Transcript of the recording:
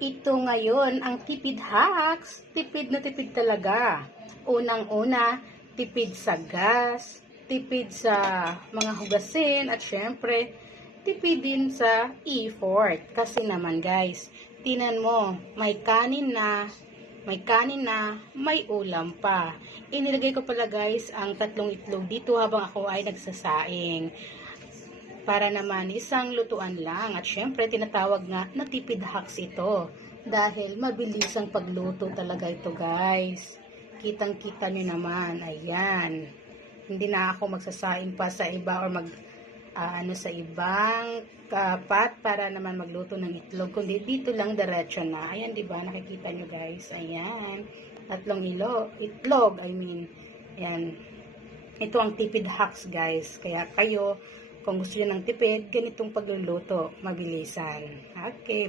Ito ngayon ang tipid hacks. Tipid na tipid talaga. Unang-una, tipid sa gas, tipid sa mga hugasin, at syempre, tipid din sa effort. Kasi naman guys, tinan mo, may kanin na, may ulam pa. Inilagay ko pala guys ang 3 itlog dito habang ako ay nagsasaing. Para naman isang lutuan lang. At syempre, tinatawag nga na tipid hacks ito. Dahil mabilis ang pagluto talaga ito guys. Kitang-kita nyo naman. Ayan. Hindi na ako magsasaing pa sa iba or sa ibang kapat para naman magluto ng itlog. Kundi dito lang diretso na. Ayan, di ba? Nakikita nyo guys. Ayan. 3 itlog. Ayan. Ito ang tipid hacks guys. Kaya kayo, kung gusto nyo ng tipid, ganitong pagluluto, mabilisan. Okay, bye.